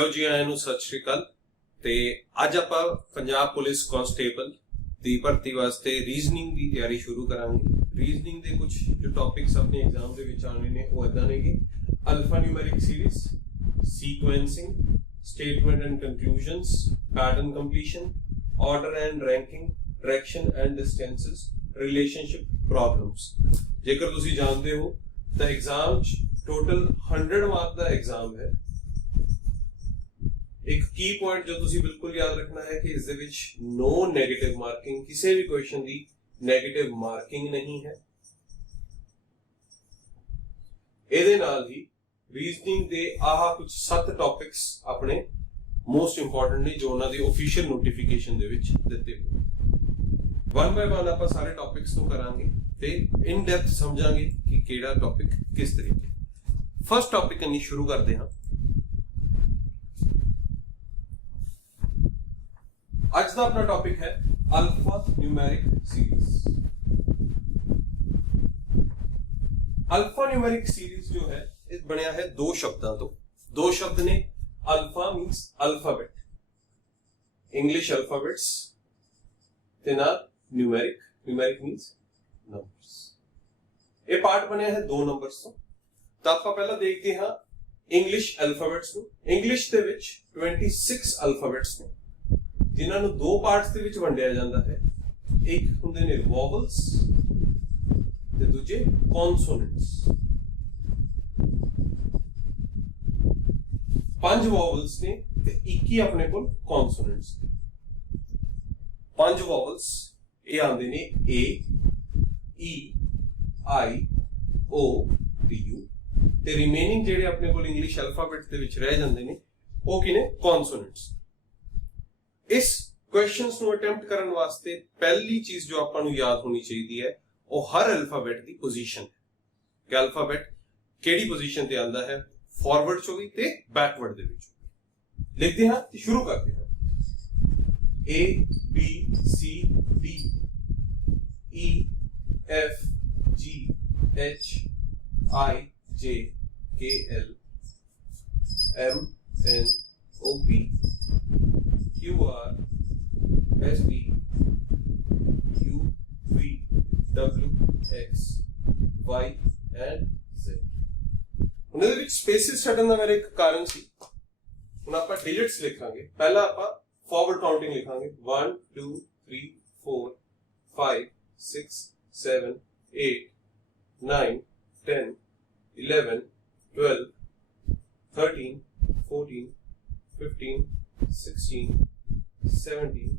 Hello ਜੀ ਆਇਆਂ ਨੂੰ ਸਤਿ ਸ਼੍ਰੀ ਅਕਾਲ। ਤੇ ਅੱਜ ਆਪਾਂ ਪੰਜਾਬ ਪੁਲਿਸ ਕਾਂਸਟੇਬਲ ਦੀ ਭਰਤੀ ਵਾਸਤੇ ਰੀਜ਼ਨਿੰਗ ਦੀ ਤਿਆਰੀ ਸ਼ੁਰੂ ਕਰਾਂਗੇ। ਰੀਜ਼ਨਿੰਗ ਦੇ ਕੁਝ ਜੋ ਟੌਪਿਕਸ ਆਪਣੇ ਐਗਜ਼ਾਮ ਦੇ ਵਿੱਚ ਆਉਣੇ ਨੇ ਉਹ ਇਦਾਂ ਨੇਗੇ: alphanumeric series, sequencing, statement and conclusions, pattern completion, order and ranking, direction and distances, relationship problems. जेकर तुसी जानते हो तो एग्जाम टोटल 100 मार्क का एग्जाम है। एक की पॉइंट जो तुसी बिल्कुल याद रखना है कि इस दे विच नो नेगेटिव मार्किंग, किसी भी क्वेश्चन की नेगेटिव मार्किंग नहीं है। ਇਹਦੇ ਨਾਲ ਹੀ ਰੀਜ਼ਨਿੰਗ ਦੇ ਆਹ ਕੁਝ 7 ਟੌਪਿਕਸ ਆਪਣੇ ਮੋਸਟ ਇੰਪੋਰਟੈਂਟ ਨੇ ਜੋ ਉਹਨਾਂ ਦੀ ਆਫੀਸ਼ੀਅਲ ਨੋਟੀਫਿਕੇਸ਼ਨ ਦੇ ਵਿੱਚ ਦਿੱਤੇ ਹੋਏ। ਵਨ ਬਾय ਵਨ ਆਪਾਂ ਸਾਰੇ ਟੌਪਿਕਸ ਨੂੰ ਕਰਾਂਗੇ ਤੇ ਇਨ ਡੈਪਥ ਸਮਝਾਂਗੇ ਕਿ ਕਿਹੜਾ ਟੌਪਿਕ ਕਿਸ ਤਰੀਕੇ। ਫਰਸਟ ਟੌਪਿਕ ਨੂੰ ਸ਼ੁਰੂ ਕਰਦੇ ਹਾਂ। ਅੱਜ ਦਾ ਆਪਣਾ ਟੌਪਿਕ ਹੈ alphanumeric series. Alphanumeric series जो है इस बनया है दो शब्दों तो। दो शब्द ने alpha means alphabet, English alphabets ते नाल न्यूमेरिक, न्यूमेरिक मींस नंबर्स। ये पार्ट बनया है दो नंबर्स तो। तो आप पहला देखते हैं इंग्लिश अल्फाबेट्स को। इंग्लिश दे विच 26 अल्फाबेट्स ने जिन्हां नूं दो पार्ट्स दे विच वंडिया जांदा है। एक हुंदे ने वॉवल्स ते दूजे कॉन्सोनेंट्स। 5 वॉवल्स ने ते 21 अपने कोल कॉन्सोनेंट्स। 5 वॉवल्स ये आंदे ने ए, ई, आई, ओ ते यू ते रिमेनिंग जेडे अपने कोल इंग्लिश अल्फाबेट दे विच रह जांदे ने ओ किने कॉन्सोनेंट्स। इस क्वेश्चंस ਨੂੰ ਅਟੈਂਪਟ ਕਰਨ ਵਾਸਤੇ ਪਹਿਲੀ ਚੀਜ਼ ਜੋ ਆਪਾਂ ਨੂੰ ਯਾਦ ਹੋਣੀ ਚਾਹੀਦੀ ਹੈ ਉਹ ਹਰ ਅਲਫਾਬੈਟ ਦੀ ਪੋਜੀਸ਼ਨ ਹੈ ਕਿ ਅਲਫਾਬੈਟ ਕਿਹੜੀ ਪੋਜੀਸ਼ਨ ਤੇ ਆਂਦਾ ਹੈ, ਫਾਰਵਰਡ ਚੋਂ ਵੀ ਤੇ ਬੈਕਵਰਡ ਦੇ ਵਿੱਚ। ਲਿਖਦੇ ਹਾਂ ਤੇ ਸ਼ੁਰੂ ਕਰਦੇ ਹਾਂ। A B C D E F G H I J K L M N O P Q R S T U V W X Y and Z। ਉਹਨਾਂ ਦੇ ਵਿੱਚ ਸਪੇਸਿਸ ਛੱਡਣ ਦਾ ਮੇਰਾ ਇੱਕ ਕਾਰਨ ਸੀ। ਹੁਣ ਆਪਾਂ ਡਿਜਿਟਸ ਲਿਖਾਂਗੇ। ਪਹਿਲਾਂ ਆਪਾਂ ਫਾਰਵਰਡ ਕਾਊਂਟਿੰਗ ਲਿਖਾਂਗੇ 1 2 3 4 5 6 7 8 9 10 11 12 13 14 15 16 17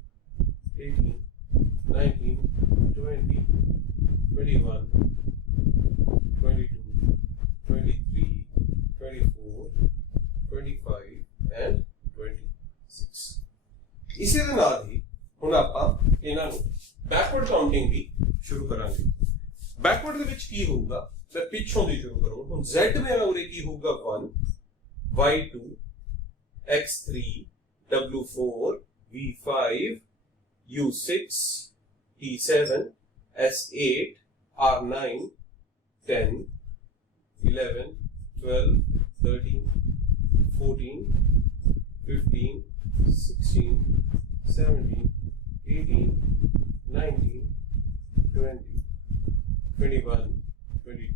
18 19 20 21 22 23 24 25 and 26। ਇਸੇ ਦੇ ਨਾਲ ਹੀ ਹੁਣ ਆਪਾਂ ਇਹਨਾਂ ਨੂੰ ਬੈਕਵਰਡ ਕਾਊਂਟਿੰਗ ਵੀ ਸ਼ੁਰੂ ਕਰਾਂਗੇ। ਬੈਕਵਰਡ ਦੇ ਵਿੱਚ ਕੀ ਹੋਊਗਾ, ਮੈਂ ਪਿੱਛੋਂ ਦੀ ਸ਼ੁਰੂ ਕਰਾਂ। ਹੁਣ Z ਮੇਰਾ ਉਰੇ ਕੀ ਹੋਊਗਾ 1, Y2, X3, W4, V5, U6, T7, S8, R9, 10, 11, 12, 13, 14, 15, 16, 17, 18, 19, 20, 21, 22,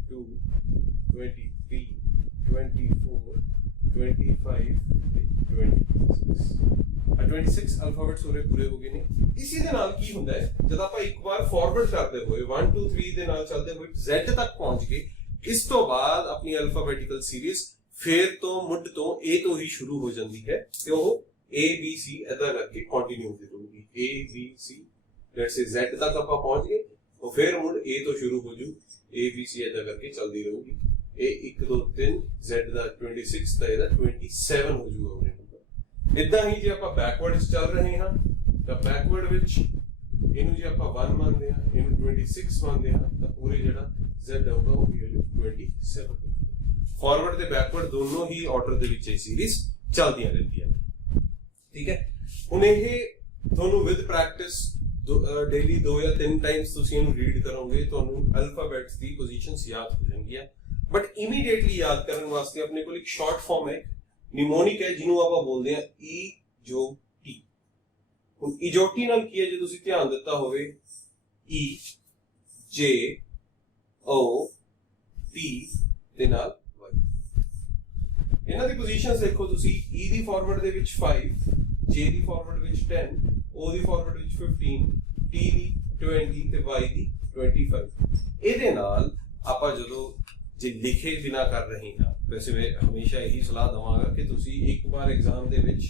23, 24, 25, 26। 26 alphabets ਉਰੇ ਪੂਰੇ ਹੋ ਗਏ ਨੇ। ਇਸੇ ਦੇ ਨਾਲ ਕੀ ਹੁੰਦਾ ਹੈ, ਜਦ ਆਪਾਂ ਇੱਕ ਵਾਰ ਫਾਰਵਰਡ ਕਰਦੇ ਹੋਏ 1 2 3 ਦੇ ਨਾਲ ਚੱਲਦੇ ਹੋਏ Z ਤੱਕ ਪਹੁੰਚ ਗਏ, ਇਸ ਤੋਂ ਬਾਅਦ ਆਪਣੀ ਅਲਫਾਬੈਟਿਕਲ ਸੀਰੀਜ਼ ਫੇਰ ਤੋਂ ਮੁੱਢ ਤੋਂ A ਤੋਂ ਹੀ ਸ਼ੁਰੂ ਹੋ ਜਾਂਦੀ ਹੈ ਤੇ ਉਹ A B C ਇਦਾਂ ਕਰਕੇ ਕੰਟੀਨਿਊ ਹੁੰਦੀ ਰਹੂਗੀ। A B C let's say Z ਤੱਕ ਆਪਾਂ ਪਹੁੰਚ ਗਏ, ਉਹ ਫੇਰ ਮੁੱਢ A ਤੋਂ ਸ਼ੁਰੂ ਹੋ ਜੂ, A B C ਇਦਾਂ ਕਰਕੇ ਚੱਲਦੀ ਰਹੂਗੀ। ਇਹ 1 2 3 Z ਦਾ 26 ਤਾਂ ਇਹਦਾ 27 ਹੋ ਜੂਗਾ ਉਹਨੇ। ਇਦਾਂ ਹੀ ਜੇ ਆਪਾਂ ਬੈਕਵਰਡ ਚੱਲ ਰਹੇ ਹਾਂ ਤਾਂ ਬੈਕਵਰਡ ਵਿੱਚ ਇਹਨੂੰ ਜੇ ਆਪਾਂ 1 ਮੰਨਦੇ ਹਾਂ, ਇਹਨੂੰ 26 ਮੰਨਦੇ ਹਾਂ ਤਾਂ ਪੂਰੇ ਜਿਹੜਾ Z ਆਊਗਾ ਉਹ ਵੀ 27। ਫਾਰਵਰਡ ਤੇ ਬੈਕਵਰਡ ਦੋਨੋਂ ਹੀ ਆਰਡਰ ਦੇ ਵਿੱਚ ਇਹ ਸੀਰੀਜ਼ ਚੱਲਦੀਆਂ ਰਹਿੰਦੀਆਂ ਨੇ। ਠੀਕ ਹੈ। ਹੁਣ ਇਹ ਤੁਹਾਨੂੰ ਵਿਦ ਪ੍ਰੈਕਟਿਸ ਡੇਲੀ 2 ਜਾਂ 3 ਟਾਈਮਸ ਤੁਸੀਂ ਇਹਨੂੰ ਰੀਡ ਕਰੋਗੇ, ਤੁਹਾਨੂੰ ਅਲਫਾਬੈਟਸ ਦੀ ਪੋਜੀਸ਼ਨਸ ਯਾਦ ਹੋ ਜਾਣਗੀਆਂ। ਬਟ ਇਮੀਡੀਏਟਲੀ ਯਾਦ ਕਰਨ ਵਾਸਤੇ ਆਪਣੇ ਕੋਲ ਇੱਕ ਸ਼ਾਰਟ ਫਾਰਮ ਹੈ ਨਿਮੋਨਿਕ ਹੈ ਜਿਹਨੂੰ ਆਪਾਂ ਬੋਲਦੇ ਆ ਈਜੋਟੀ। ਹੁਣ ਈਜੋਟੀ ਨਾਲ ਕੀ ਹੈ, ਜੇ ਤੁਸੀਂ ਧਿਆਨ ਦਿੱਤਾ ਹੋਵੇ, ਈ ਜੇ ਓ ਟੀ ਦੇ ਨਾਲ ਵਾਈ। ਇਹਨਾਂ ਦੀ ਪੋਜੀਸ਼ਨਸ ਦੇਖੋ ਤੁਸੀਂ, ਈ ਦੀ ਫਾਰਵਰਡ ਦੇ ਵਿੱਚ 5, ਜੇ ਦੀ ਫਾਰਵਰਡ ਵਿੱਚ 10, ਓ ਦੀ ਫਾਰਵਰਡ ਵਿੱਚ 15, ਟੀ ਦੀ 20 ਤੇ ਵਾਈ ਦੀ 25। ਇਹਦੇ ਨਾਲ ਆਪਾਂ ਜਦੋਂ ਜੇ ਲਿਖੇ ਬਿਨਾ ਕਰ ਰਹੇ ਹਾਂ, ਵੈਸੇ ਮੈਂ ਹਮੇਸ਼ਾ ਇਹੀ ਸਲਾਹ ਦਵਾਂਗਾ ਕਿ ਤੁਸੀਂ ਇੱਕ ਵਾਰ ਐਗਜ਼ਾਮ ਦੇ ਵਿੱਚ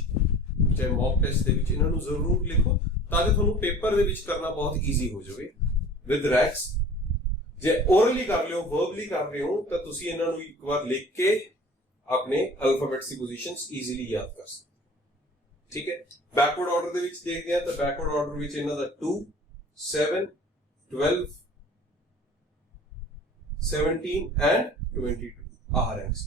ਚਾਹੇ ਮੌਕ ਟੈਸਟ ਦੇ ਵਿੱਚ ਇਹਨਾਂ ਨੂੰ ਜ਼ਰੂਰ ਲਿਖੋ, ਤਾਂ ਕਿ ਤੁਹਾਨੂੰ ਪੇਪਰ ਦੇ ਵਿੱਚ ਕਰਨਾ ਬਹੁਤ ਈਜ਼ੀ ਹੋ ਜਾਵੇ ਵਿਦ ਰੈਕਸ। ਜੇ ਓਰਲੀ ਕਰ ਲਿਓ, ਵਰਬਲੀ ਕਰ ਰਹੇ ਹੋ, ਤਾਂ ਤੁਸੀਂ ਇਹਨਾਂ ਨੂੰ ਇੱਕ ਵਾਰ ਲਿਖ ਕੇ ਆਪਣੇ ਅਲਫਾਬੈਟਸ ਦੀ ਪੋਜੀਸ਼ਨਸ ਈਜ਼ੀਲੀ ਯਾਦ ਕਰ ਸਕਦੇ। ਠੀਕ ਹੈ, ਬੈਕਵਰਡ ਆਰਡਰ ਦੇ ਵਿੱਚ ਦੇਖਦੇ ਹਾਂ ਤਾਂ ਬੈਕਵਰਡ ਆਰਡਰ ਵਿੱਚ ਇਹਨਾਂ ਦਾ 2, 7, 12, 17 and 22 are ranks.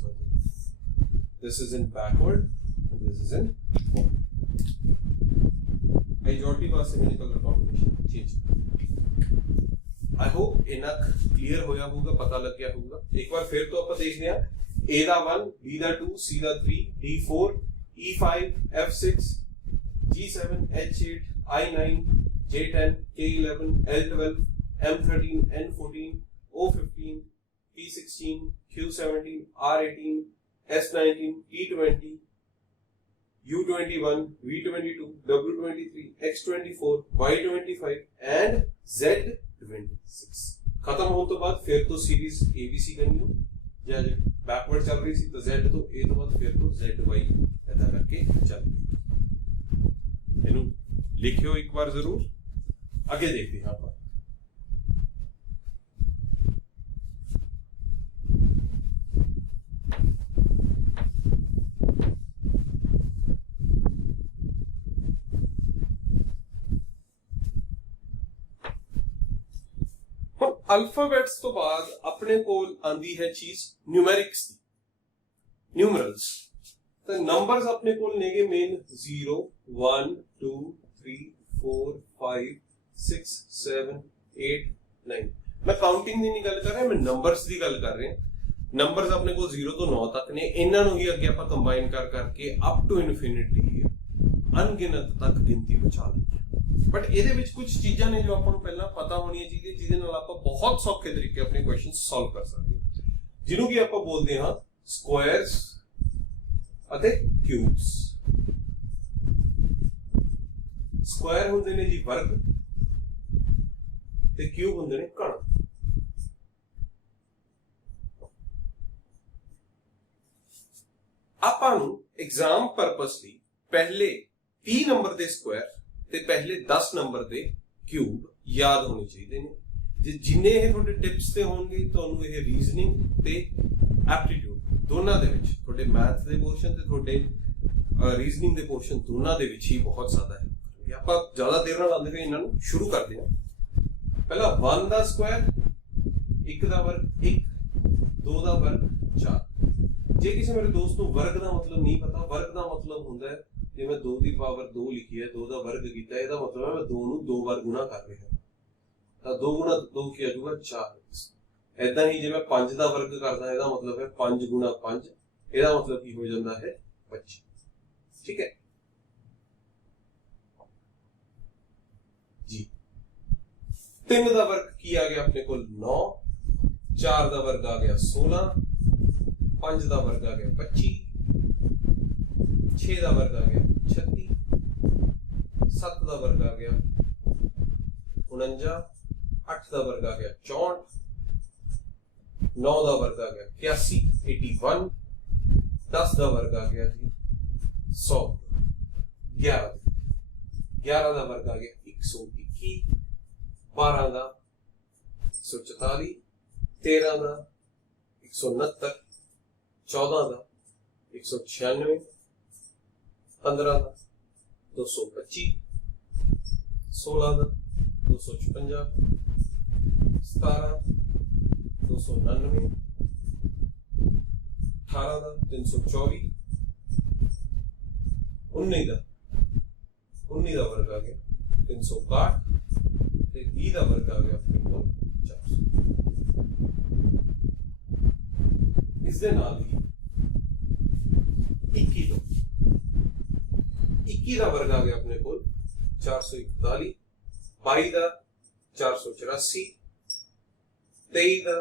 This is in backward and this is in forward. I jotted वास्ते मैंने color combination change. I hope इनक clear होया होगा, पता लग गया होगा। एक बार फिर तो अपन देखते हैं, A दा 1, B दा 2, C दा 3, D 4, E 5, F 6, G 7, H 8, I 9, J 10, K 11, L 12, M 13, N 14, O 15, P 16, Q 17, R 18, S 19, T 20, U 21, V 22, W 23, X 24, Y 25 and Z 26। खत्म होने तो बाद फिर तो सीरीज ABC करनी हो, या जब बैकवर्ड चल रही थी तो Z तो A तो बाद फिर तो ZY ऐसा करके चल रही। इन्हों लिखियो एक बार जरूर। आगे देखते हैं यहाँ पर। अल्फाबेट्स तो बाद अपने को आंदी है चीज न्यूमेरिक्स दी, न्यूमरल्स। तो नंबर्स अपने को नेगे मेन 0, 1, 2, 3, 4, 5, 6, 7, 8, 9। मैं काउंटिंग दी नहीं गल कर रहा, मैं नंबर्स दी गल कर रहे हैं। नंबर्स अपने को 0 ਤੋਂ 9 तक ने, इन्हां ਨੂੰ ही अगे ਆਪਾਂ कंबाइन कर करके अप टू इनफिनिटी अनगिनत तक गिनती पहुंचा लेंगे। बट ਇਹਦੇ ਵਿੱਚ ਕੁਝ ਚੀਜ਼ਾਂ ਨੇ ਜੋ ਆਪਾਂ ਨੂੰ ਪਹਿਲਾਂ ਪਤਾ ਹੋਣੀਆਂ ਚਾਹੀਦੀਆਂ, ਜਿਹਦੇ ਨਾਲ ਆਪਾਂ ਬਹੁਤ ਸੌਖੇ ਤਰੀਕੇ ਆਪਣੇ ਕੁਐਸਚਨ ਸੋਲਵ ਕਰ ਸਕਦੇ ਹਾਂ, ਜਿਹਨੂੰ ਕਿ ਆਪਾਂ ਬੋਲਦੇ ਹਾਂ ਸਕੁਆਇਰਸ ਅਤੇ ਕਿਊਬਸ। ਸਕੁਆਇਰ ਹੁੰਦੇ ਨੇ ਜੀ ਵਰਗ ਤੇ ਕਿਊਬ ਹੁੰਦੇ ਨੇ ਘਣ। ਆਪਾਂ ਨੂੰ ਐਗਜ਼ਾਮ ਪਰਪਸ ਲਈ ਪਹਿਲੇ 30 ਨੰਬਰ ਦੇ ਸਕੁਆਇਰ ਤੇ ਪਹਿਲੇ 10 ਨੰਬਰ ਦੇ ਕਿਊਬ ਯਾਦ ਹੋਣੇ ਚਾਹੀਦੇ ਨੇ। ਜੇ ਜਿੰਨੇ ਇਹ ਤੁਹਾਡੇ ਟਿਪਸ ਤੇ ਹੋਣਗੇ, ਤੁਹਾਨੂੰ ਇਹ ਰੀਜ਼ਨਿੰਗ ਤੇ ਐਪਟੀਟਿਊਡ ਦੋਨਾਂ ਦੇ ਵਿੱਚ, ਤੁਹਾਡੇ ਮੈਥ ਦੇ ਪੋਰਸ਼ਨ ਤੇ ਤੁਹਾਡੇ ਰੀਜ਼ਨਿੰਗ ਦੇ ਪੋਰਸ਼ਨ ਦੋਨਾਂ ਦੇ ਵਿੱਚ ਹੀ ਬਹੁਤ ਜ਼ਿਆਦਾ ਹੈ। ਆਪਾਂ ਜ਼ਿਆਦਾ ਦੇਰ ਨਾਲ ਆਉਂਦੇ ਹੋਏ ਇਹਨਾਂ ਨੂੰ ਸ਼ੁਰੂ ਕਰਦੇ ਹਾਂ। ਪਹਿਲਾ 1 ਦਾ ਸਕੁਆਇਰ, 1 ਦਾ ਵਰਗ 1, 2 ਦਾ ਵਰਗ 4। ਜੇ ਕਿਸੇ ਮੇਰੇ ਦੋਸਤ ਨੂੰ ਵਰਗ ਦਾ ਮਤਲਬ ਨਹੀਂ ਪਤਾ, ਵਰਗ ਦਾ ਮਤਲਬ ਹੁੰਦਾ ਹੈ ਜੇ मैं 2 ਦੀ ਪਾਵਰ 2 ਲਿਖੀ ਹੈ, 2 ਦਾ ਵਰਗ ਕੀਤਾ, ਇਹਦਾ ਮਤਲਬ ਹੈ ਮੈਂ 2 ਨੂੰ 2 ਵਾਰ ਗੁਣਾ ਕਰ ਰਿਹਾ, ਤਾਂ 2 ਗੁਣਾ 2 ਕੀ ਆ ਜਾਊਗਾ 4। ਐਦਾਂ ਹੀ ਜੇ ਮੈਂ 5 ਦਾ ਵਰਗ ਕਰਦਾ, ਇਹਦਾ ਮਤਲਬ ਹੈ 5 ਗੁਣਾ 5, ਇਹਦਾ ਮਤਲਬ ਕੀ ਹੋ ਜਾਂਦਾ ਹੈ 25। ਠੀਕ ਹੈ ਜੀ। 3 ਦਾ ਵਰਗ ਕੀ ਆ ਗਿਆ ਆਪਣੇ ਕੋਲ 9, 4 ਦਾ ਵਰਗ ਆ ਗਿਆ 16, 5 ਦਾ ਵਰਗ ਆ ਗਿਆ 25, 6 ਦਾ ਵਰਗ ਆ ਗਿਆ 36, 7 ਦਾ ਵਰਗ ਆ ਗਿਆ 49, 8 ਦਾ ਵਰਗ ਆ ਗਿਆ 64, 9 ਦਾ ਵਰਗ ਆ ਗਿਆ 81, 81, 10 ਦਾ ਵਰਗ ਆ ਗਿਆ ਜੀ 100, 11 ਦਾ ਵਰਗ ਆ ਗਿਆ 121, 12 ਦਾ 144, 13 ਦਾ 169, 14 ਦਾ 196, 15 ਦਾ 225, 16 ਦਾ 256, 17 299, 18 ਦਾ 324, 19 ਦਾ ਵਰਗ ਆ ਗਿਆ 362 ਤੇ 20 ਦਾ ਵਰਗ ਆ ਗਿਆ ਆਪਣੇ ਕੋਲ 400। ਇਸ ਦੇ ਨਾਲ ਹੀ 21 ਤੋਂ 21 ਦਾ ਵਰਗ ਆ ਗਿਆ ਆਪਣੇ ਕੋਲ 441, 22 ਦਾ 484, 23 ਦਾ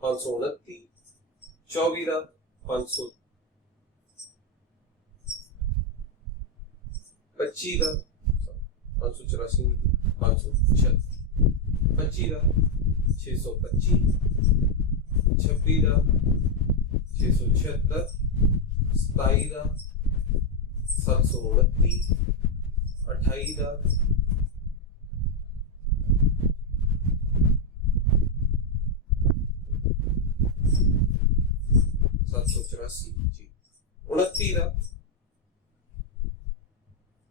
529, 24 ਦਾ 500, 25 ਦਾ 584, 576, 25 ਦਾ 625, 26 ਦਾ 676, 27 ਦਾ 729, 28 ਦਾ 784 जी, 29 ਦਾ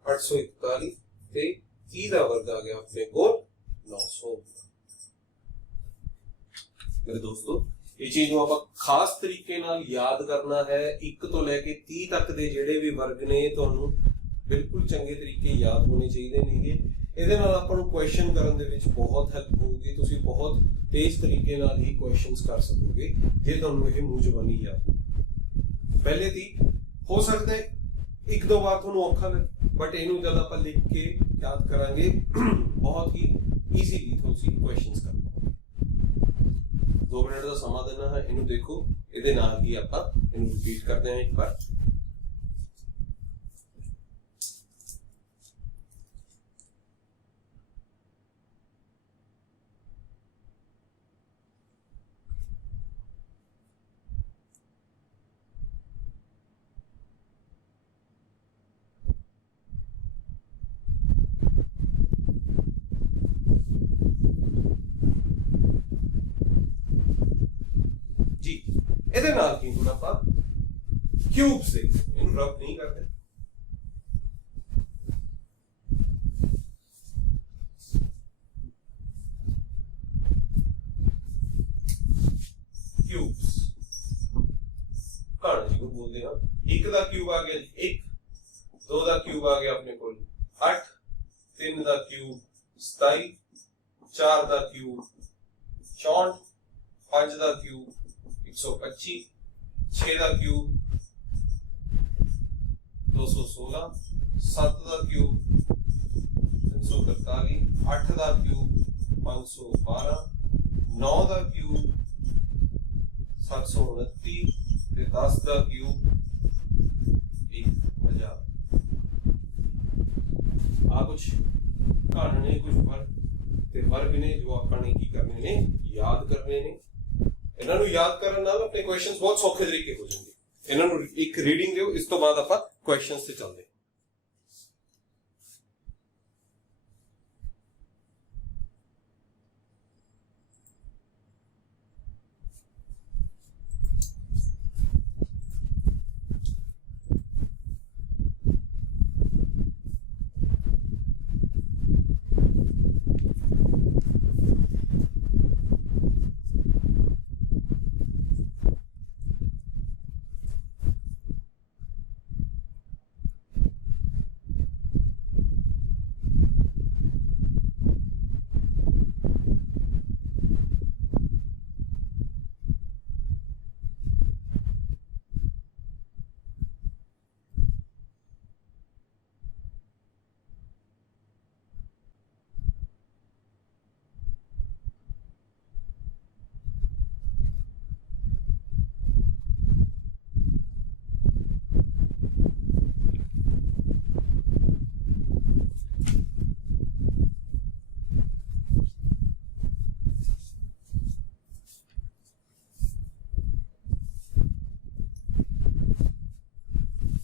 841 ਤੇ 30 ਦਾ ਵਰਗ ਆ ਗਿਆ ਆਪਣੇ ਕੋਲ 900। ਮੇਰੇ ਦੋਸਤੋ ਇਹ ਚੀਜ਼ ਨੂੰ ਆਪਾਂ ਖਾਸ ਤਰੀਕੇ ਨਾਲ ਯਾਦ ਕਰਨਾ ਹੈ। 1 ਤੋਂ ਲੈ ਕੇ 30 ਤੱਕ ਦੇ ਜਿਹੜੇ ਵੀ ਵਰਗ ਨੇ ਤੁਹਾਨੂੰ ਬਿਲਕੁਲ ਚੰਗੇ ਤਰੀਕੇ ਯਾਦ ਹੋਣੇ ਚਾਹੀਦੇ ਨੇਗੇ। ਇਹਦੇ ਨਾਲ ਆਪਾਂ ਨੂੰ ਕੁਐਸਚਨ ਕਰਨ ਦੇ ਵਿੱਚ ਬਹੁਤ ਹੈਲਪ ਹੋਊਗੀ। ਤੁਸੀਂ ਬਹੁਤ ਤੇਜ਼ ਤਰੀਕੇ ਨਾਲ ਹੀ ਕੁਐਸਚਨਸ ਕਰ ਸਕੋਗੇ ਜੇ ਤੁਹਾਨੂੰ ਇਹ ਮੂੰਹ ਜ਼ਬਾਨੀ ਯਾਦ ਹੋ। ਪਹਿਲੇ ਦੀ ਹੋ ਸਕਦਾ ਹੈ ਇੱਕ ਦੋ ਵਾਰ ਤੁਹਾਨੂੰ ਔਖਾ ਲੱਗੇ, ਬਟ ਇਹਨੂੰ ਜਦ ਆਪਾਂ ਲਿਖ ਕੇ ਯਾਦ ਕਰਾਂਗੇ ਬਹੁਤ ਹੀ ਈਜ਼ੀਲੀ ਤੁਸੀਂ ਕੁਐਸਚਨਸ ਕਰ ਪਾਓਗੇ। 2 ਮਿੰਟ ਦਾ ਸਮਾਂ ਦੇਣਾ ਹੈ, ਇਹਨੂੰ ਦੇਖੋ। ਇਹਦੇ ਨਾਲ ਹੀ ਆਪਾਂ ਇਹਨੂੰ ਰਿਪੀਟ ਕਰਦੇ ਹਾਂ ਇੱਕ ਵਾਰ। जी ਇਹਦੇ ਨਾਲ ਕੀ ਹੁਣ ਆਪਾਂ ਕਿਊਬਸ ਦੇ ਇਹਨੂੰ ਰਬ ਨਹੀਂ ਕਰਦੇ। ਕਿਊਬਸ ਕਾਣ ਜੀ ਨੂੰ ਬੋਲਦੇ ਹਾਂ। 1 ਦਾ ਕਿਊਬ ਆ ਗਿਆ ਜੀ 1, 2 ਦਾ ਕਿਊਬ ਆ ਗਿਆ ਆਪਣੇ ਕੋਲ 8, 3 ਦਾ ਕਿਊਬ 27, 4 ਦਾ ਕਿਊਬ 64, 5 ਦਾ ਕਿਊਬ 125, 6 ਦਾ ਕਿਊਬ 216, 7 ਦਾ ਕਿਊਬ 343, 8 ਦਾ ਕਿਊਬ 512, 9 ਦਾ ਕਿਊਬ 729 ਤੇ 10 ਦਾ ਕਿਊਬ 1000। ਆ ਕੁਝ ਘਣ ਨੇ, ਕੁਝ ਵਰਗ ਨੇ ਜੋ ਆਪਾਂ ਨੇ ਕੀ ਕਰਨੇ ਨੇ, ਯਾਦ ਕਰਨੇ ਨੇ। ਇਹਨਾਂ ਨੂੰ ਯਾਦ ਕਰਨ ਨਾਲ ਆਪਣੇ ਕੁਐਸਚਨਸ ਬਹੁਤ ਸੌਖੇ ਤਰੀਕੇ ਹੋ ਜਾਣਗੇ। ਇਹਨਾਂ ਨੂੰ ਇੱਕ ਰੀਡਿੰਗ ਦਿਓ, ਇਸ ਤੋਂ ਬਾਅਦ ਆਪਾਂ ਕੁਐਸਚਨਸ ਤੇ ਚੱਲਦੇ।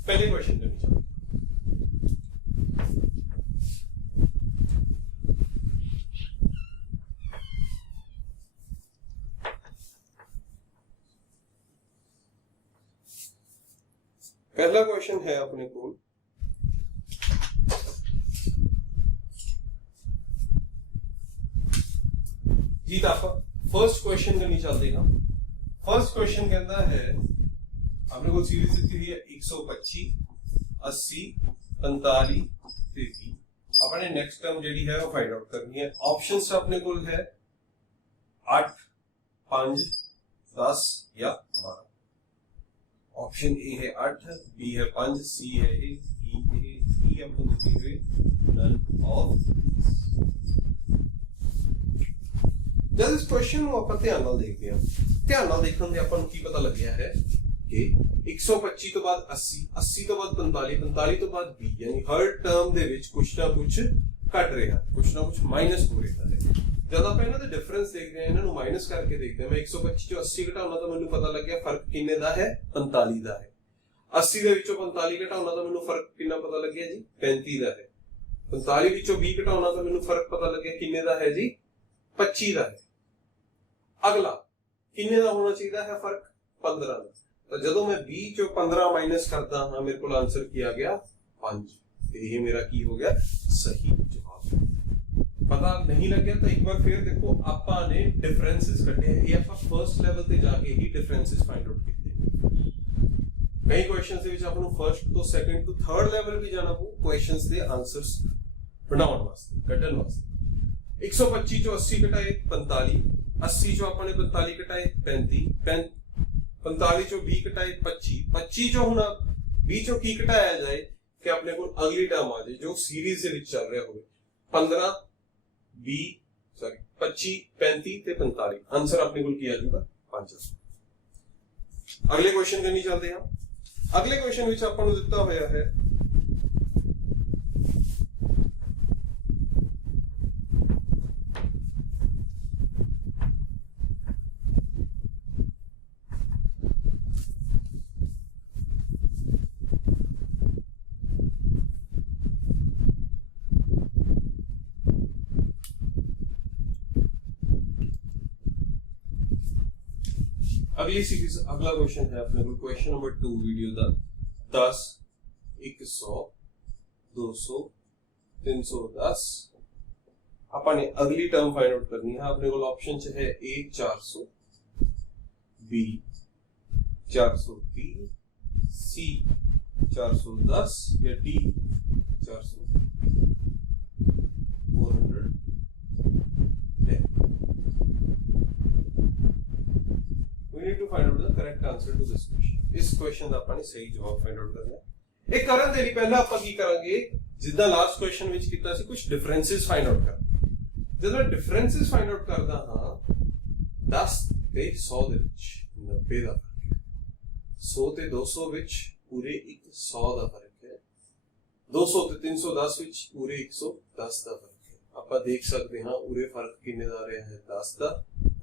पहले क्वेश्चन पे चलो। पहला क्वेश्चन है अपने को जी ताफा फर्स्ट क्वेश्चन करनी चलते हैं। फर्स्ट क्वेश्चन कहता है अपने को सीरीज दी हुई है 125, 80, 45, 33। अपने नेक्स्ट टर्म जी है वो फाइंड आउट करनी है। ऑप्शंस अपने को है 8, 5, 10 या 12। ऑप्शन ए है 8, बी है 5, सी है 1, डी आपको दिखी हुई नन ऑफ जब इस क्वेश्चन ਨੂੰ ਆਪਾਂ ਧਿਆਨ ਨਾਲ ਦੇਖਦੇ ਹਾਂ ਧਿਆਨ ਨਾਲ ਦੇਖਣ ਦੇ ਆਪਾਂ ਨੂੰ ਕੀ ਪਤਾ ਲੱਗਿਆ ਹੈ ਕਿ 125 ਤੋਂ ਬਾਅਦ 80 80 ਤੋਂ ਬਾਅਦ 45 45 ਤੋਂ ਬਾਅਦ 20 ਯਾਨੀ ਹਰ ਟਰਮ ਦੇ ਵਿੱਚ ਕੁਛ ਨਾ ਕੁਛ ਘਟ ਰਿਹਾ ਕੁਛ ਨਾ ਕੁਛ ਮਾਈਨਸ ਹੋ ਰਿਹਾ ਹੈ ਜਦ ਆਪਾਂ ਇਹਨਾਂ ਦੇ ਡਿਫਰੈਂਸ ਦੇਖਦੇ ਹਾਂ ਇਹਨਾਂ ਨੂੰ ਮਾਈਨਸ ਕਰਕੇ ਦੇਖਦੇ ਹਾਂ ਮੈਂ 125 ਚੋਂ 80 ਘਟਾਉਣਾ ਤਾਂ ਮੈਨੂੰ ਪਤਾ ਲੱਗਿਆ ਫਰਕ ਕਿੰਨੇ ਦਾ ਹੈ 45 ਦਾ ਹੈ 80 ਦੇ ਵਿੱਚੋਂ 45 ਘਟਾਉਣਾ ਤਾਂ ਮੈਨੂੰ ਫਰਕ ਕਿੰਨਾ ਪਤਾ ਲੱਗਿਆ ਜੀ 35 ਦਾ ਹੈ 45 ਵਿੱਚੋਂ 20 ਘਟਾਉਣਾ ਤਾਂ ਮੈਨੂੰ ਫਰਕ ਪਤਾ ਲੱਗਿਆ ਕਿੰਨੇ ਦਾ ਹੈ ਜੀ 25 ਦਾ ਹੈ ਅਗਲਾ ਕਿੰਨੇ ਦਾ ਹੋਣਾ ਚਾਹੀਦਾ ਹੈ ਫਰਕ 15 ਦਾ ਤਾਂ ਜਦੋਂ ਮੈਂ 20 ਚੋਂ 15 ਮਾਈਨਸ ਕਰਦਾ ਹਾਂ ਮੇਰੇ ਕੋਲ ਆਨਸਰ ਕੀ ਆ ਗਿਆ 5 ਤੇ ਇਹ ਮੇਰਾ ਕੀ ਹੋ ਗਿਆ ਸਹੀ ਜਵਾਬ ਪਤਾ ਨਹੀਂ ਲੱਗਿਆ ਤਾਂ ਇੱਕ ਵਾਰ ਫਿਰ ਦੇਖੋ ਆਪਾਂ ਨੇ ਡਿਫਰੈਂਸਸ ਕੱਢੇ ਇਹ ਆਪਾਂ ਫਰਸਟ ਲੈਵਲ ਤੇ ਜਾ ਕੇ ਹੀ ਡਿਫਰੈਂਸਸ ਫਾਈਂਡ ਆਊਟ ਕੀਤੇ ਕਈ ਕੁਐਸਚਨਸ ਦੇ ਵਿੱਚ ਆਪਾਂ ਨੂੰ ਫਰਸਟ ਤੋਂ ਸੈਕੰਡ ਤੋਂ ਥਰਡ ਲੈਵਲ ਵੀ ਜਾਣਾ ਪਊ ਕੁਐਸਚਨਸ ਦੇ ਆਨਸਰਸ ਬਣਾਉਣ ਵਾਸਤੇ ਕੱਢਣ ਵਾਸਤੇ 125 ਚੋਂ 80 ਘਟਾਏ 45 80 ਚੋਂ ਆਪਾਂ ਨੇ 45 ਘਟਾਏ 35 45 ਚੋਂ 20 ਘਟਾਏ 25 25 ਚੋਂ ਹੁਣ 20 ਚੋਂ ਕੀ ਘਟਾਇਆ ਜਾਏ ਕਿ ਆਪਣੇ ਕੋਲ ਅਗਲੀ ਟਰਮ ਆ ਜਾਏ ਜੋ ਸੀਰੀਜ਼ ਦੇ ਵਿੱਚ ਚੱਲ ਰਿਹਾ ਹੋਵੇ 15 20 ਸੌਰੀ 25 35 ਤੇ 45 ਆਨਸਰ ਆਪਣੇ ਕੋਲ ਕੀ ਆ ਜਾਊਗਾ 5 ਅਗਲੇ ਕੁਐਸਚਨ ਕਰਨੀ ਚੱਲਦੇ ਹਾਂ ਅਗਲੇ ਕੁਐਸਚਨ ਵਿੱਚ ਆਪਾਂ ਨੂੰ ਦਿੱਤਾ ਹੋਇਆ ਹੈ अगली सीरीज अगला क्वेश्चन है अपने को क्वेश्चन नंबर 2 वीडियो का 10 100 200 310 अपने अगली टर्म फाइंड आउट करनी है अपने को ऑप्शन है ए 400 बी 430 सी 410 या D 400 410 we need to find out the correct answer to this question ਇਸ ਕੁਐਸਚਨ ਦਾ ਆਪਾਂ ਨੇ ਸਹੀ ਜਵਾਬ ਫਾਈਂਡ ਆਊਟ ਕਰਨਾ ਹੈ ਇਹ ਕਰਨ ਦੇ ਲਈ ਪਹਿਲਾਂ ਆਪਾਂ ਕੀ ਕਰਾਂਗੇ ਜਿੱਦਾਂ ਲਾਸਟ ਕੁਐਸਚਨ ਵਿੱਚ ਕੀਤਾ ਸੀ ਕੁਝ ਡਿਫਰੈਂਸਸ ਫਾਈਂਡ ਆਊਟ ਕਰ ਜਦੋਂ ਮੈਂ ਡਿਫਰੈਂਸਸ ਫਾਈਂਡ ਆਊਟ ਕਰਦਾ ਹਾਂ 10 ਤੇ 100 ਦੇ ਵਿੱਚ 90 ਦਾ ਫਰਕ ਹੈ 100 ਤੇ 200 ਵਿੱਚ ਪੂਰੇ 100 ਦਾ ਫਰਕ ਹੈ 200 ਤੇ 310 ਵਿੱਚ ਪੂਰੇ 110 ਦਾ ਫਰਕ ਹੈ ਆਪਾਂ ਦੇਖ ਸਕਦੇ ਹਾਂ ਉਰੇ ਫਰਕ ਕਿੰਨੇ ਦਾ ਆ ਰਿਹਾ ਹੈ 10 ਦਾ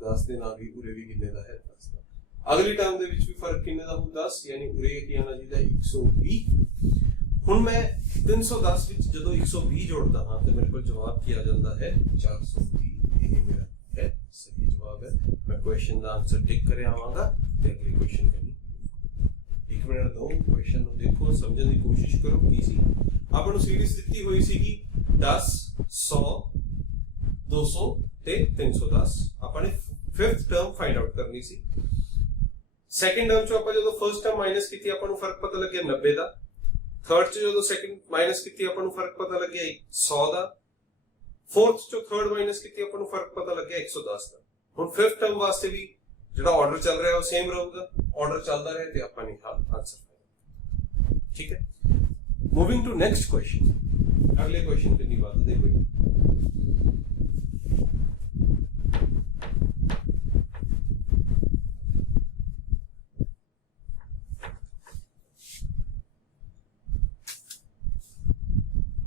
10 ਦੇ ਨਾਲ ਵੀ ਉਰੇ ਵੀ ਕਿੰਨੇ ਦਾ ਹੈ 10 ਦਾ ਅਗਲੀ ਟਰਮ ਦੇ ਵਿੱਚ ਵੀ ਫਰਕ ਕਿੰਨੇ ਦਾ ਹੋਊ 10 ਯਾਨੀ ਉਰੇ ਕੀ ਆਣਾ ਚਾਹੀਦਾ 120 ਹੁਣ ਮੈਂ 310 ਵਿੱਚ ਜਦੋਂ 120 ਜੋੜਦਾ ਹਾਂ ਤੇ ਮੇਰੇ ਕੋਲ ਜਵਾਬ ਕੀ ਆ ਜਾਂਦਾ ਹੈ 420 ਇਹ ਮੇਰਾ ਹੈ ਸਹੀ ਜਵਾਬ ਹੈ ਮੈਂ ਕੁਐਸਚਨ ਦਾ ਆਨਸਰ ਟਿਕ ਕਰ ਆਵਾਂਗਾ ਤੇ ਅਗਲੀ ਕੁਐਸਚਨ ਕਰਨੀ ਇੱਕ ਮਿੰਟ ਦੋ ਕੁਐਸਚਨ ਨੂੰ ਦੇਖੋ ਸਮਝਣ ਦੀ ਕੋਸ਼ਿਸ਼ ਕਰੋ ਕੀ ਸੀ ਆਪਾਂ ਨੂੰ ਸੀਰੀਜ਼ ਦਿੱਤੀ ਹੋਈ ਸੀਗੀ 10 100 200 ਤੇ 310 ਆਪਾਂ ਨੇ 5th ਟਰਮ ਫਾਈਂਡ ਆਊਟ ਕਰਨੀ ਸੀ ਸੈਕੰਡ ਟਰਮ ਚੋਂ ਆਪਾਂ ਜਦੋਂ ਫਰਸਟ ਟਰਮ ਮਾਈਨਸ ਕੀਤੀ ਆਪਾਂ ਨੂੰ ਫਰਕ ਪਤਾ ਲੱਗਿਆ 90 ਦਾ ਥਰਡ ਚ ਜਦੋਂ ਸੈਕੰਡ ਮਾਈਨਸ ਕੀਤੀ ਆਪਾਂ ਨੂੰ ਫਰਕ ਪਤਾ ਲੱਗਿਆ 100 ਦਾ ਫੋਰਥ ਚੋਂ ਥਰਡ ਮਾਈਨਸ ਕੀਤੀ ਆਪਾਂ ਨੂੰ ਫਰਕ ਪਤਾ ਲੱਗਿਆ 110 ਦਾ ਹੁਣ 5th ਟਰਮ ਵਾਸਤੇ ਵੀ ਜਿਹੜਾ ਆਰਡਰ ਚੱਲ ਰਿਹਾ ਉਹ ਸੇਮ ਰਹੂਗਾ ਆਰਡਰ ਚੱਲਦਾ ਰਹੇ ਤੇ ਆਪਾਂ ਨੇ ਆਨਸਰ ਠੀਕ ਹੈ मूविंग टू नेक्स्ट क्वेश्चन अगले क्वेश्चन पे नहीं बात देखो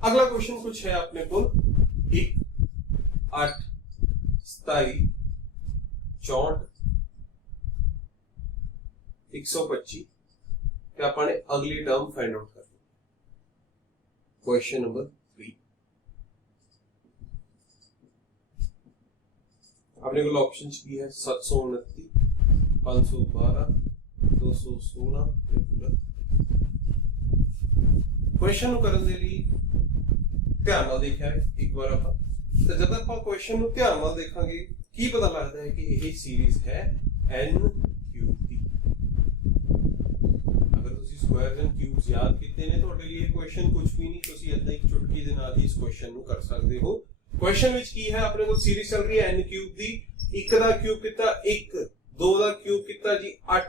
अगला क्वेश्चन कुछ है अपने को 1 8 27 64 125 ਤੇ ਆਪਾਂ ਨੇ ਅਗਲੀ ਟਰਮ ਫਾਈਂਡ ਆਊਟ ਕਰਨੀ क्वेश्चन नंबर 3 अपने को ऑप्शन की है 729 512 216 ये पूरा क्वेश्चन ਨੂੰ ਕਰਨ ਦੇ ਲਈ ਧਿਆਨ ਨਾਲ ਦੇਖਿਆ ਇੱਕ ਵਾਰ ਆਪਾਂ ਤੇ ਜਦ ਆਪਾਂ ਕੁਐਸਚਨ ਨੂੰ ਧਿਆਨ ਨਾਲ ਦੇਖਾਂਗੇ ਕੀ ਪਤਾ ਲੱਗਦਾ ਹੈ ਕਿ ਇਹ ਸੀਰੀਜ਼ ਹੈ n ਕਿਊਬ ਦੀ ਅਗਰ ਤੁਸੀਂ ਸਕੁਆਇਰਸ ਐਂਡ ਕਿਊਬਸ ਯਾਦ ਕੀਤੇ ਨੇ ਤੁਹਾਡੇ ਲਈ ਇਹ ਕੁਐਸਚਨ ਕੁਝ ਵੀ ਨਹੀਂ ਤੁਸੀਂ ਇਦਾਂ ਇੱਕ ਚੁਟਕੀ ਦੇ ਨਾਲ ਹੀ ਇਸ ਕੁਐਸਚਨ ਨੂੰ ਕਰ ਸਕਦੇ ਹੋ ਕੁਐਸਚਨ ਵਿੱਚ ਕੀ ਹੈ ਆਪਣੇ ਕੋਲ ਸੀਰੀਜ਼ ਚੱਲ ਰਹੀ ਹੈ n ਕਿਊਬ ਦੀ 1 ਦਾ ਕਿਊਬ ਕੀਤਾ 1 2 ਦਾ ਕਿਊਬ ਕੀਤਾ ਜੀ 8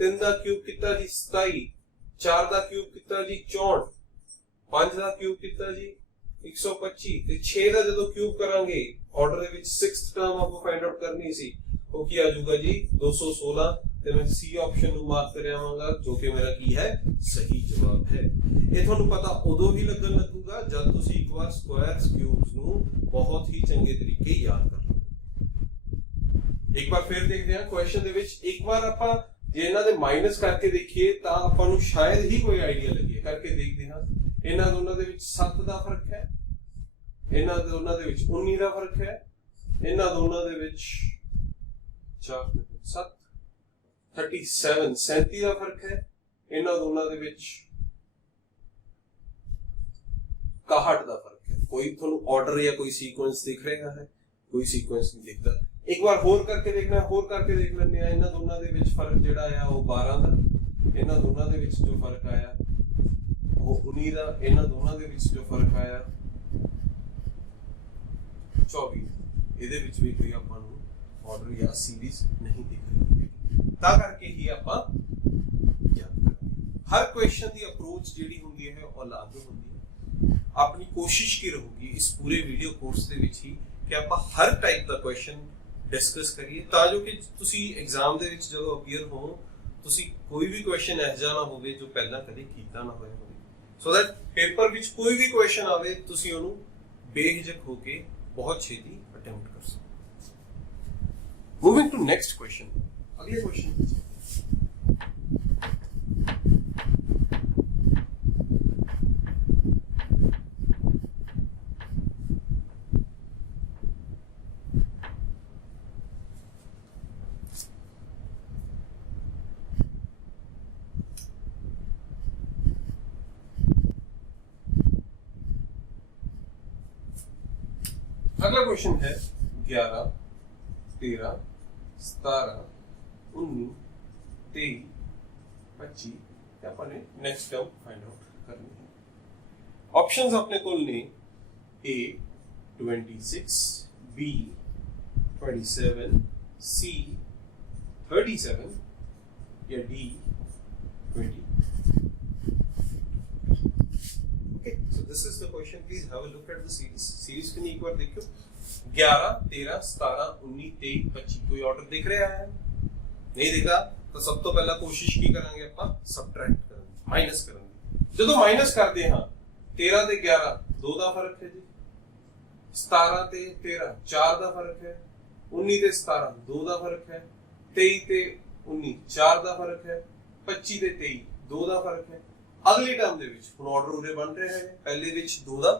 3 ਦਾ ਕਿਊਬ ਕੀਤਾ ਜੀ 27, 4 ਦਾ ਕਿਊਬ ਕੀਤਾ ਜੀ 64, 5 ਦਾ ਕਿਊਬ ਕੀਤਾ ਜੀ 125 ਤੇ 6 ਦਾ ਜਦੋਂ ਕਿਊਬ ਕਰਾਂਗੇ ਆਰਡਰ ਦੇ ਵਿੱਚ 6th ਟਰਮ ਆਪਾਂ ਫਾਈਂਡ ਆਊਟ ਕਰਨੀ ਸੀ, ਉਹ ਕੀ ਆ ਜਾਊਗਾ ਜੀ 216 ਤੇ ਮੈਂ ਸੀ ਆਪਸ਼ਨ ਨੂੰ ਮਾਰਕ ਕਰ ਆਵਾਂਗਾ ਜੋ ਕਿ ਮੇਰਾ ਕੀ ਹੈ ਸਹੀ ਜਵਾਬ ਹੈ। ਇਹ ਤੁਹਾਨੂੰ ਪਤਾ ਉਦੋਂ ਹੀ ਲੱਗਣ ਲੱਗੂਗਾ ਜਦ ਤੁਸੀਂ ਇੱਕ ਵਾਰ ਸਕੁਆਇਰਸ ਕਿਊਬਸ ਨੂੰ ਬਹੁਤ ਹੀ ਚੰਗੇ ਤਰੀਕੇ ਯਾਦ ਕਰ ਲਓ। ਇੱਕ ਵਾਰ ਫਿਰ ਦੇਖਦੇ ਹਾਂ ਕੁਐਸਚਨ ਦੇ ਵਿੱਚ, ਇੱਕ ਵਾਰ ਆਪਾਂ ਜੇ ਇਹਨਾਂ ਦੇ ਮਾਈਨਸ ਕਰਕੇ ਦੇਖੀਏ ਤਾਂ ਆਪਾਂ ਨੂੰ ਸ਼ਾਇਦ ਹੀ ਕੋਈ ਆਈਡੀਆ ਲੱਗੇ। ਕਰਕੇ ਦੇਖਦੇ ਹਾਂ, ਇਹਨਾਂ ਦੋਨਾਂ ਦੇ ਵਿੱਚ 7 ਦਾ ਫਰਕ ਹੈ, ਇਹਨਾਂ ਦੋਨਾਂ ਦੇ ਵਿੱਚ 19 ਦਾ ਫਰਕ ਹੈ, ਇਹਨਾਂ ਦੋਨਾਂ ਦੇ ਵਿੱਚ 4 7 37 37 ਦਾ ਫਰਕ ਹੈ, ਇਹਨਾਂ ਦੋਨਾਂ ਦੇ ਵਿੱਚ 61 ਦਾ ਫਰਕ ਹੈ। ਕੋਈ ਤੁਹਾਨੂੰ ਆਰਡਰ ਜਾਂ ਕੋਈ ਸੀਕੁਐਂਸ ਦਿਖ ਰਿਹਾ ਹੈ? ਕੋਈ ਸੀਕੁਐਂਸ ਨਹੀਂ ਦਿਖਦਾ। ਇੱਕ ਵਾਰ ਹੋਰ ਕਰਕੇ ਦੇਖਣਾ, ਹੋਰ ਕਰਕੇ ਦੇਖ ਲੈਂਦੇ ਆ। ਇਹਨਾਂ ਦੋਨਾਂ ਦੇ ਵਿੱਚ ਫਰਕ ਜਿਹੜਾ ਆ ਉਹ 12 ਦਾ, ਇਹਨਾਂ ਦੋਨਾਂ ਦੇ ਵਿੱਚ ਜੋ ਫਰਕ ਆਇਆ ਉਹ 19 ਦਾ, ਇਹਨਾਂ ਦੋਨਾਂ ਦੇ ਵਿੱਚ ਜੋ ਫਰਕ ਆਇਆ 24। ਇਹਦੇ ਵਿੱਚ ਵੀ ਕੋਈ ਆਪਾਂ ਨੂੰ ਆਰਡਰ ਜਾਂ ਸੀਰੀਜ਼ ਨਹੀਂ ਦਿਖ ਰਹੀ, ਤਾਂ ਕਰਕੇ ਹੀ ਆਪਾਂ ਯਾਦ ਕਰਾਂਗੇ। ਹਰ ਕੁਐਸਚਨ ਦੀ ਅਪਰੋਚ ਜਿਹੜੀ ਹੁੰਦੀ ਹੈ ਉਹ ਅਲੱਗ ਹੁੰਦੀ ਹੈ। ਆਪਣੀ ਕੋਸ਼ਿਸ਼ ਕੀ ਰਹੂਗੀ ਇਸ ਪੂਰੇ ਵੀਡੀਓ ਕੋਰਸ ਦੇ ਵਿੱਚ ਹੀ ਕਿ ਆਪਾਂ ਹਰ ਟਾਈਪ ਦਾ ਕੁਐਸਚਨ ਡਿਸਕਸ ਕਰੀਏ, ਤਾਂ ਜੋ ਕਿ ਤੁਸੀਂ ਐਗਜ਼ਾਮ ਦੇ ਵਿੱਚ ਜਦੋਂ ਅਪੀਅਰ ਹੋ ਤੁਸੀਂ ਕੋਈ ਵੀ ਕੁਐਸਚਨ ਇਹੋ ਜਿਹਾ ਨਾ ਹੋਵੇ ਜੋ ਪਹਿਲਾਂ ਕਦੇ ਕੀਤਾ ਨਾ ਹੋਇਆ ਹੋਵੇ, ਸੋ ਦੈਟ ਪੇਪਰ ਵਿੱਚ ਕੋਈ ਵੀ ਕੁਐਸਚਨ ਆਵੇ ਤੁਸੀਂ ਉਹਨੂੰ ਬੇਝਿਜਕ ਹੋ ਕੇ ਬਹੁਤ ਛੇਤੀ ਅਟੈਂਪਟ ਕਰ ਸਕੋ। मूविंग टू नेक्स्ट क्वेश्चन, अगले क्वेश्चन अगला क्वेश्चन है 11, 13, 17, 19, 23, 25 ਤੇ ਆਪਾਂ ਨੇ ਨੈਕਸਟ ਟਰਮ ਫਾਈਂਡ ਆਊਟ ਕਰਨੀ ਹੈ। ਆਪਸ਼ਨਸ ਆਪਣੇ ਕੋਲ ਨੇ A 26, B 27, C 37 या D 20। Okay, so this is the question. Please have a look at the series. Series को एक बार देखो। 11, 13, 17, 19, 23, 25 कोई ऑर्डर दिख रहा है? नहीं दिखा तो सब तो पहला कोशिश की करांगे ਆਪਾਂ सबट्रैक्ट ਕਰਾਂਗੇ, ਮਾਈਨਸ ਕਰਾਂਗੇ। ਜਦੋਂ ਮਾਈਨਸ ਕਰਦੇ ਹਾਂ 13 ਤੇ 11 2 ਦਾ ਫਰਕ ਹੈ ਜੀ, 17 ਤੇ 13 4 ਦਾ ਫਰਕ ਹੈ, 19 ਤੇ 17 2 ਦਾ ਫਰਕ ਹੈ, 23 ਤੇ 19 4 ਦਾ ਫਰਕ ਹੈ, 25 ਤੇ 23 2 ਦਾ ਫਰਕ ਹੈ। ਅਗਲੀ ਟਰਮ ਦੇ ਵਿੱਚ ਹੁਣ ਆਰਡਰ ਉਰੇ ਬਣ ਰਿਹਾ ਹੈ, ਪਹਿਲੇ ਵਿੱਚ 2 ਦਾ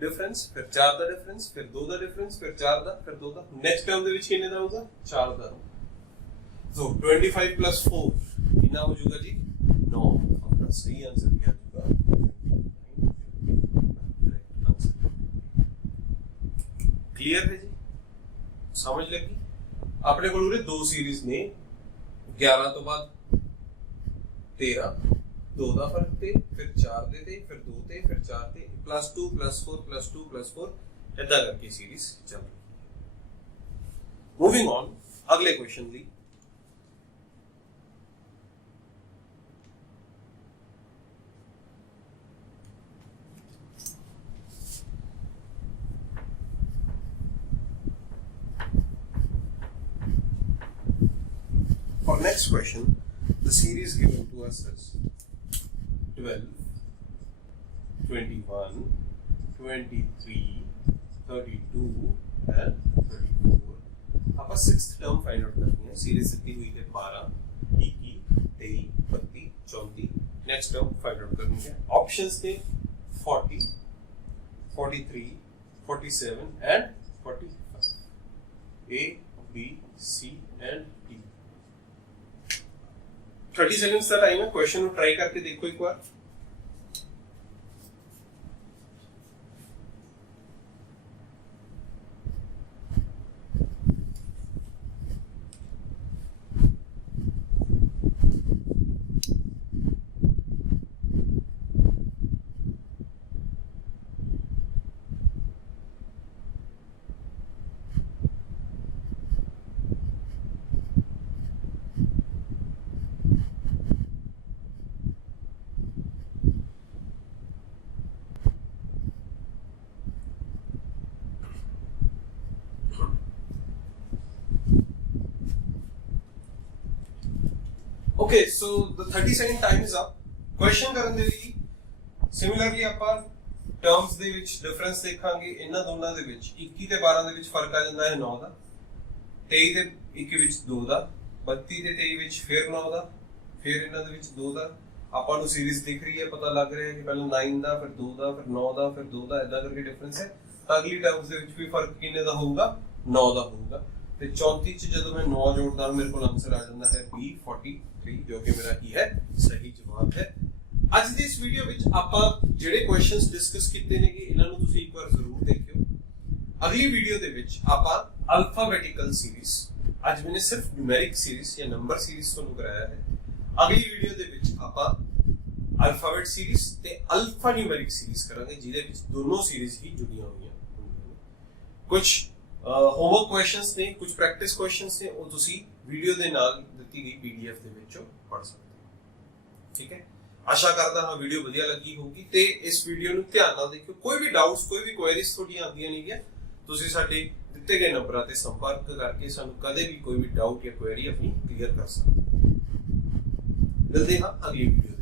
डिफरेंस, फिर 4 ਦਾ डिफरेंस, फिर 2 ਦਾ डिफरेंस, फिर 4 ਦਾ, फिर 2 ਦਾ। नेक्स्ट टर्म ਦੇ ਵਿੱਚ ਕਿੰਨੇ ਦਾ ਹੋਊਗਾ? 4 ਦਾ। सो 25 प्लस 4 कितना हो जाएगा जी? 9। अपना सही आंसर क्या होगा? क्लियर है जी? समझ लगी? अपने को उरे दो सीरीज ने 11 तो बाद 13 2 ਦਾ ਫਰਕ ਤੇ, ਫਿਰ 4 ਦੇ ਤੇ, ਫਿਰ 2 ਤੇ, ਫਿਰ 4 ਤੇ, +2 +4 +2 +4 ਇਦਾਂ ਕਰਕੇ ਸੀਰੀਜ਼ ਚੱਲ ਰਹੀ ਹੈ। ਮੂਵਿੰਗ ਔਨ ਅਗਲੇ question the. For next question, the series given to us is 12, 21, 23, 32 and 34। ਆਪਾਂ 6th टर्म फाइंड आउट करनी है। सीरीज ਦਿੱਤੀ ਹੋਈ ਹੈ 12, 21, 23, 32, 34। नेक्स्ट टर्म फाइंड आउट करनी है। ऑप्शंस थे 40, 43, 47 and 45। A, B, C and D। 30 seconds का टाइम है। क्वेश्चन को ट्राई करके देखो एक बार। Okay, so the 30-second time is up. Question ਕਰਨ ਦੇ ਲਈ ਸਿਮਿਲਰਲੀ ਆਪਾਂ ਟਰਮਸ ਦੇ ਵਿੱਚ ਡਿਫਰੈਂਸ ਦੇਖਾਂਗੇ। ਇਹਨਾਂ ਦੋਨਾਂ ਦੇ ਵਿੱਚ 21 ਤੇ 12 ਦੇ ਵਿੱਚ ਫਰਕ ਆ ਜਾਂਦਾ ਹੈ 9 ਦਾ, 23 ਤੇ 21 ਵਿੱਚ 2 ਦਾ, 32 ਤੇ 23 ਵਿੱਚ ਫਿਰ 9 ਦਾ, ਫਿਰ ਇਹਨਾਂ ਦੇ ਵਿੱਚ 2 ਦਾ। ਆਪਾਂ ਨੂੰ ਸੀਰੀਜ਼ ਦਿਖ ਰਹੀ ਹੈ, ਪਤਾ ਲੱਗ ਰਿਹਾ ਹੈ ਕਿ ਪਹਿਲਾਂ 9 ਦਾ, ਫਿਰ 2 ਦਾ, ਫਿਰ 9 ਦਾ, ਫਿਰ 2 ਦਾ, ਇਦਾਂ ਕਰਕੇ ਡਿਫਰੈਂਸ ਹੈ। ਤਾਂ ਅਗਲੀ ਟਰਮਸ ਦੇ ਵਿੱਚ ਵੀ ਫਰਕ ਕਿੰਨੇ ਦਾ ਹੋਊਗਾ? 9 ਦਾ ਹੋਊਗਾ। ਤੇ 34 ਚ ਜਦੋਂ ਮੈਂ 9 ਜੋੜਦਾ ਮੇਰੇ ਕੋਲ ਆਨਸਰ ਆ ਜਾਂਦਾ ਹੈ B43, ਜੋ ਕਿ ਮੇਰਾ ਹੀ ਹੈ ਸਹੀ ਜਵਾਬ ਹੈ। ਅੱਜ ਦੀ ਇਸ ਵੀਡੀਓ ਵਿੱਚ ਆਪਾਂ ਜਿਹੜੇ ਕੁਐਸਚਨਸ ਡਿਸਕਸ ਕੀਤੇ ਨੇਗੇ ਇਹਨਾਂ ਨੂੰ ਤੁਸੀਂ ਇੱਕ ਵਾਰ ਜ਼ਰੂਰ ਦੇਖਿਓ। ਅਗਲੀ ਵੀਡੀਓ ਦੇ ਵਿੱਚ ਆਪਾਂ ਅਲਫਾਬੈਟਿਕਲ ਸੀਰੀਜ਼, ਅੱਜ ਮੈंने ਸਿਰਫ ਨਿਊਮੈਰਿਕ ਸੀਰੀਜ਼ ਜਾਂ ਨੰਬਰ ਸੀਰੀਜ਼ ਤੁਹਾਨੂੰ ਕਰਾਇਆ ਹੈ। ਅਗਲੀ ਵੀਡੀਓ ਦੇ ਵਿੱਚ ਆਪਾਂ ਅਲਫਾਬੈਟ ਸੀਰੀਜ਼ ਤੇ ਅਲਫਾ ਨਿਊਮੈਰਿਕ ਸੀਰੀਜ਼ ਕਰਾਂਗੇ, ਜਿਹਦੇ ਵਿੱਚ ਦੋਨੋਂ ਸੀਰੀਜ਼ ਹੀ ਜੁੜੀਆਂ ਹੋਈਆਂ ਹੋਣਗੀਆਂ। ਕੁਝ ਹੋਮਵਰਕ ਕੁਐਸਚਨਸ ਨੇ, ਕੁਝ ਪ੍ਰੈਕਟਿਸ ਕੁਐਸਚਨਸ ਨੇ, ਉਹ ਤੁਸੀਂ ਵੀਡੀਓ ਦੇ ਨਾਲ ਦਿੱਤੀ ਗਈ PDF ਦੇ ਵਿੱਚੋਂ ਪੜ੍ਹ ਸਕਦੇ ਹੋ। ਠੀਕ ਹੈ, ਆਸ਼ਾ ਕਰਦਾ ਹਾਂ ਵੀਡੀਓ ਵਧੀਆ ਲੱਗੀ ਹੋਊਗੀ ਤੇ ਇਸ ਵੀਡੀਓ ਨੂੰ ਧਿਆਨ ਨਾਲ ਦੇਖਿਓ। ਕੋਈ ਵੀ ਡਾਊਟਸ, ਕੋਈ ਵੀ ਕੁਐਰੀਜ਼ ਤੁਹਾਡੀਆਂ ਆਉਂਦੀਆਂ ਨੇਗੀਆਂ, ਤੁਸੀਂ ਸਾਡੇ ਦਿੱਤੇ ਗਏ ਨੰਬਰਾਂ ਤੇ ਸੰਪਰਕ ਕਰਕੇ ਸਾਨੂੰ ਕਦੇ ਵੀ ਕੋਈ ਵੀ ਡਾਊਟ ਜਾਂ ਕੁਐਰੀ ਆਪਣੀ ਕਲੀਅਰ ਕਰ ਸਕਦੇ ਹੋ। ਮਿਲਦੇ ਹਾਂ ਅਗਲੀ ਵੀਡੀਓ